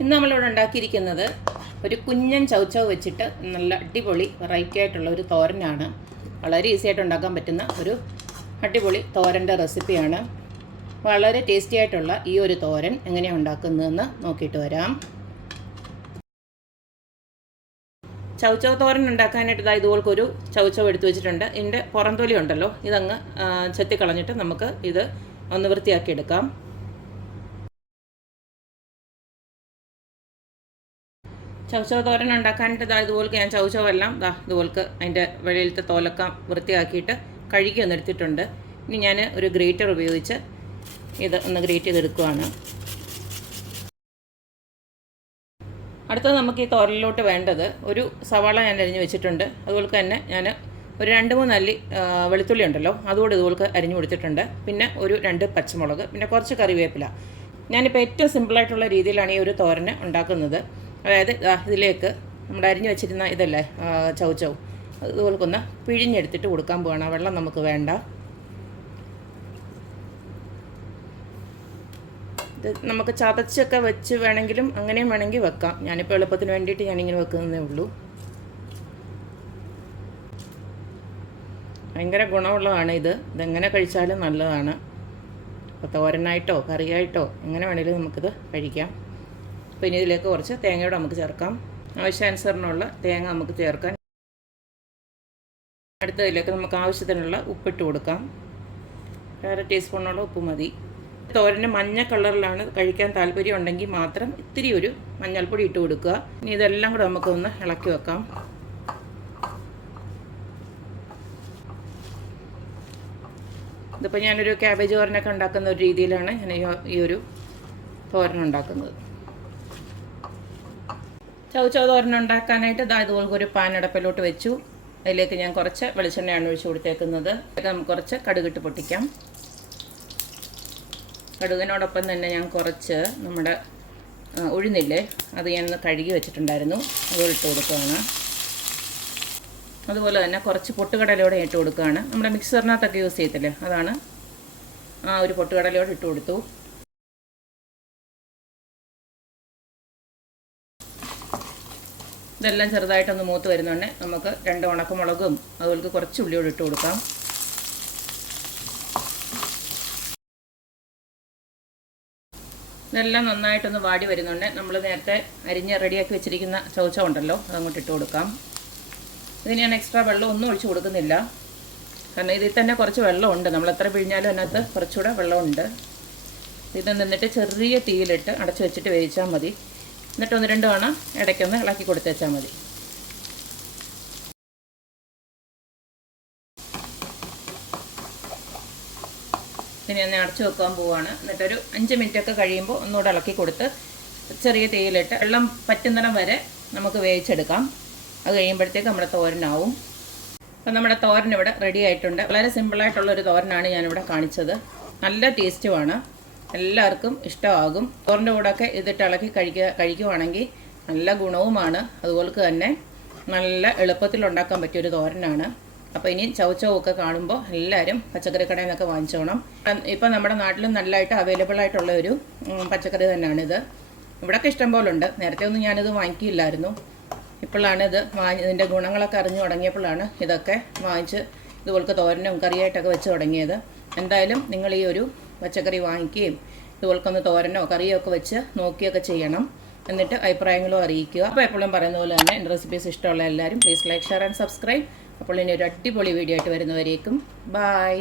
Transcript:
ഇന്ന് നമ്മളിവിടെ ഉണ്ടാക്കിയിരിക്കുന്നത് ഒരു കുഞ്ഞൻ ചൗച്ചവ് വെച്ചിട്ട് നല്ല അടിപൊളി വെറൈറ്റി ആയിട്ടുള്ള ഒരു തോരനാണ്. വളരെ ഈസി ആയിട്ട് ഉണ്ടാക്കാൻ പറ്റുന്ന ഒരു അടിപൊളി തോരൻ്റെ റെസിപ്പിയാണ്. വളരെ ടേസ്റ്റി ആയിട്ടുള്ള ഈ ഒരു തോരൻ എങ്ങനെയാണ് ഉണ്ടാക്കുന്നതെന്ന് നോക്കിയിട്ട് വരാം. ചൗച്ചവ് തോരൻ ഉണ്ടാക്കാനായിട്ട് ഇതുപോലൊരു ചൗച്ചവ് എടുത്തു വെച്ചിട്ടുണ്ട്. ഇതിൻ്റെ പുറംതൊലി ഉണ്ടല്ലോ, ഇതങ്ങ് ചെത്തിക്കളഞ്ഞിട്ട് നമുക്ക് ഇത് ഒന്ന് വൃത്തിയാക്കി എടുക്കാം. ചൗച്ചവ് തോരൻ ഉണ്ടാക്കാനായിട്ട് ഇതുപോലെ ഞാൻ ചൗച്ചവെല്ലാം ഇതുപോലെ അതിൻ്റെ വെളിയിലത്തെ തോലൊക്കെ വൃത്തിയാക്കിയിട്ട് കഴുകി ഒന്നെടുത്തിട്ടുണ്ട്. ഇനി ഞാൻ ഒരു ഗ്രേറ്റർ ഉപയോഗിച്ച് ഇത് ഒന്ന് ഗ്രേറ്റ് ചെയ്തെടുക്കുകയാണ്. അടുത്തത് നമുക്ക് ഈ തോരനിലോട്ട് വേണ്ടത് ഒരു സവാള ഞാൻ അരിഞ്ഞ് വെച്ചിട്ടുണ്ട്. അതുപോലെ തന്നെ ഞാൻ ഒരു 2-3 അല്ലി വെളുത്തുള്ളി ഉണ്ടല്ലോ, അതുകൂടി ഇതുപോലെ അരിഞ്ഞു കൊടുത്തിട്ടുണ്ട്. പിന്നെ ഒരു 2 പച്ചമുളക്, പിന്നെ കുറച്ച് കറിവേപ്പില. ഞാനിപ്പോൾ ഏറ്റവും സിമ്പിളായിട്ടുള്ള രീതിയിലാണ് ഈ ഒരു തോരന് ഉണ്ടാക്കുന്നത്. അതായത് ഇതിലേക്ക് നമ്മുടെ അരിഞ്ഞു വെച്ചിരുന്ന ഇതല്ലേ ചൗച്ചവ്, അതുപോലൊന്ന് പിഴിഞ്ഞെടുത്തിട്ട് കൊടുക്കാൻ പോകണം. വെള്ളം നമുക്ക് വേണ്ട. ഇത് നമുക്ക് ചതച്ചൊക്കെ വെച്ച് വേണമെങ്കിലും അങ്ങനെയും വേണമെങ്കിൽ വെക്കാം. ഞാനിപ്പോൾ എളുപ്പത്തിന് വേണ്ടിയിട്ട് ഞാനിങ്ങനെ വെക്കുന്നതേ ഉള്ളൂ. ഭയങ്കര ഗുണമുള്ളതാണ് ഇതെങ്ങനെ കഴിച്ചാലും നല്ലതാണ്. അപ്പോൾ തോരനായിട്ടോ കറിയായിട്ടോ എങ്ങനെ വേണമെങ്കിലും നമുക്കിത് കഴിക്കാം. അപ്പോൾ ഇനി ഇതിലേക്ക് കുറച്ച് തേങ്ങയോടെ നമുക്ക് ചേർക്കാം. ആവശ്യാനുസരണമുള്ള തേങ്ങ നമുക്ക് ചേർക്കാൻ. അടുത്തതിലേക്ക് നമുക്ക് ആവശ്യത്തിനുള്ള ഉപ്പിട്ട് കൊടുക്കാം. 1/2 ടീസ്പൂണോളം ഉപ്പ് മതി. തോരന് മഞ്ഞ കളറിലാണ് കഴിക്കാൻ താല്പര്യം ഉണ്ടെങ്കിൽ മാത്രം ഇത്തിരി ഒരു മഞ്ഞൾപ്പൊടി ഇട്ട് കൊടുക്കുക. ഇനി ഇതെല്ലാം കൂടെ നമുക്കൊന്ന് ഇളക്കി വെക്കാം. ഇതിപ്പോൾ ഞാനൊരു ക്യാബേജ് തോരനൊക്കെ ഉണ്ടാക്കുന്ന ഒരു രീതിയിലാണ് ഞാൻ ഈ ഒരു തോരൻ ഉണ്ടാക്കുന്നത്. ചൗച്ചവ് തോരൻ ഉണ്ടാക്കാനായിട്ട് ഇതുപോലെ ഒരു പാൻ അടപ്പിലോട്ട് വെച്ചു. അതിലേക്ക് ഞാൻ കുറച്ച് വെളിച്ചെണ്ണയാണ് ഒഴിച്ച് കൊടുത്തേക്കുന്നത്. നമുക്ക് കുറച്ച് കടുകിട്ട് പൊട്ടിക്കാം. കടുകിനോടൊപ്പം തന്നെ ഞാൻ കുറച്ച് നമ്മുടെ ഉഴുന്നില്ലേ, അത് ഞാനൊന്ന് കഴുകി വെച്ചിട്ടുണ്ടായിരുന്നു, അതുപോലെ ഇട്ട് കൊടുക്കുകയാണ്. അതുപോലെ തന്നെ കുറച്ച് പൊട്ടുകടലയോടെ ഇട്ട് കൊടുക്കുകയാണ്. നമ്മുടെ മിക്സറിനകത്തൊക്കെ യൂസ് ചെയ്യത്തില്ലേ, അതാണ് ആ ഒരു പൊട്ടുകടലയോടെ ഇട്ട് കൊടുത്തു. ഇതെല്ലാം ചെറുതായിട്ടൊന്ന് മൂത്ത് വരുന്നുണ്ട്. നമുക്ക് 2 ഉണക്കമുളകും അതുപോലെ കുറച്ച് ഉള്ളിയോട് ഇട്ട് കൊടുക്കാം. ഇതെല്ലാം നന്നായിട്ടൊന്ന് വാടി വരുന്നുണ്ട്. നമ്മൾ നേരത്തെ അരിഞ്ഞ് റെഡിയാക്കി വെച്ചിരിക്കുന്ന ചൗച്ചവ് ഉണ്ടല്ലോ, അതങ്ങോട്ട് ഇട്ട് കൊടുക്കാം. ഇതിന് ഞാൻ എക്സ്ട്രാ വെള്ളം ഒന്നും ഒഴിച്ച് കൊടുക്കുന്നില്ല, കാരണം ഇതിൽ തന്നെ കുറച്ച് വെള്ളമുണ്ട്. നമ്മൾ എത്ര പിഴിഞ്ഞാലും അതിനകത്ത് കുറച്ചുകൂടെ വെള്ളമുണ്ട്. ഇത് നിന്നിട്ട് ചെറിയ തീയിലിട്ട് അടച്ചു വെച്ചിട്ട് വേവിച്ചാൽ മതി. എന്നിട്ട് 1-2 തവണ ഇടയ്ക്കൊന്ന് ഇളക്കി കൊടുത്തേച്ചാൽ മതി. ഇനി ഞാൻ അടച്ചു വെക്കാൻ പോവുകയാണ്. എന്നിട്ടൊരു 5 മിനിറ്റൊക്കെ കഴിയുമ്പോൾ ഒന്നുകൂടെ ഇളക്കി കൊടുത്ത് ചെറിയ തീയിലിട്ട് വെള്ളം പറ്റുന്നിടം വരെ നമുക്ക് വേവിച്ചെടുക്കാം. അത് കഴിയുമ്പോഴത്തേക്ക് നമ്മുടെ തോരനാവും. അപ്പം നമ്മുടെ തോരൻ ഇവിടെ റെഡി ആയിട്ടുണ്ട്. വളരെ സിമ്പിളായിട്ടുള്ളൊരു തോരനാണ് ഞാനിവിടെ കാണിച്ചത്. നല്ല ടേസ്റ്റുമാണ്, എല്ലാവർക്കും ഇഷ്ടമാകും. ചോറിൻ്റെ കൂടെയൊക്കെ ഇതിട്ട് ഇളക്കി കഴിക്കുവാണെങ്കിൽ നല്ല ഗുണവുമാണ്. അതുപോലെ തന്നെ നല്ല എളുപ്പത്തിൽ ഉണ്ടാക്കാൻ പറ്റിയൊരു തോരനാണ്. അപ്പോൾ ഇനി ചൗച്ചവൊക്കെ കാണുമ്പോൾ എല്ലാവരും പച്ചക്കറി കടയിൽ നിന്നൊക്കെ വാങ്ങിച്ചോണം. ഇപ്പം നമ്മുടെ നാട്ടിലും നല്ലതായിട്ട് അവൈലബിൾ ആയിട്ടുള്ള ഒരു പച്ചക്കറി തന്നെയാണിത്. ഇവിടെയൊക്കെ ഇഷ്ടം പോലെ ഉണ്ട്. നേരത്തെ ഒന്നും ഞാനിത് വാങ്ങിക്കില്ലായിരുന്നു. ഇപ്പോഴാണ് ഇതിൻ്റെ ഗുണങ്ങളൊക്കെ അറിഞ്ഞു തുടങ്ങിയപ്പോഴാണ് ഇതൊക്കെ വാങ്ങിച്ച് ഇതുപോലത്തെ തോരനും കറിയായിട്ടൊക്കെ വെച്ച് തുടങ്ങിയത്. എന്തായാലും നിങ്ങൾ ഈ ഒരു പച്ചക്കറി വാങ്ങിക്കുകയും ഇതുപോലൊന്ന് തോരനോ കറിയോ ഒക്കെ വെച്ച് നോക്കിയൊക്കെ ചെയ്യണം. എന്നിട്ട് അഭിപ്രായങ്ങളും അറിയിക്കുക. അപ്പോൾ എപ്പോഴും പറയുന്ന പോലെ തന്നെ എൻ്റെ റെസിപ്പീസ് ഇഷ്ടമുള്ള എല്ലാവരും please like, share and subscribe. അപ്പോൾ ഇനി ഒരു അടിപൊളി വീഡിയോ ആയിട്ട് വരുന്നവരേക്കും ബായ്.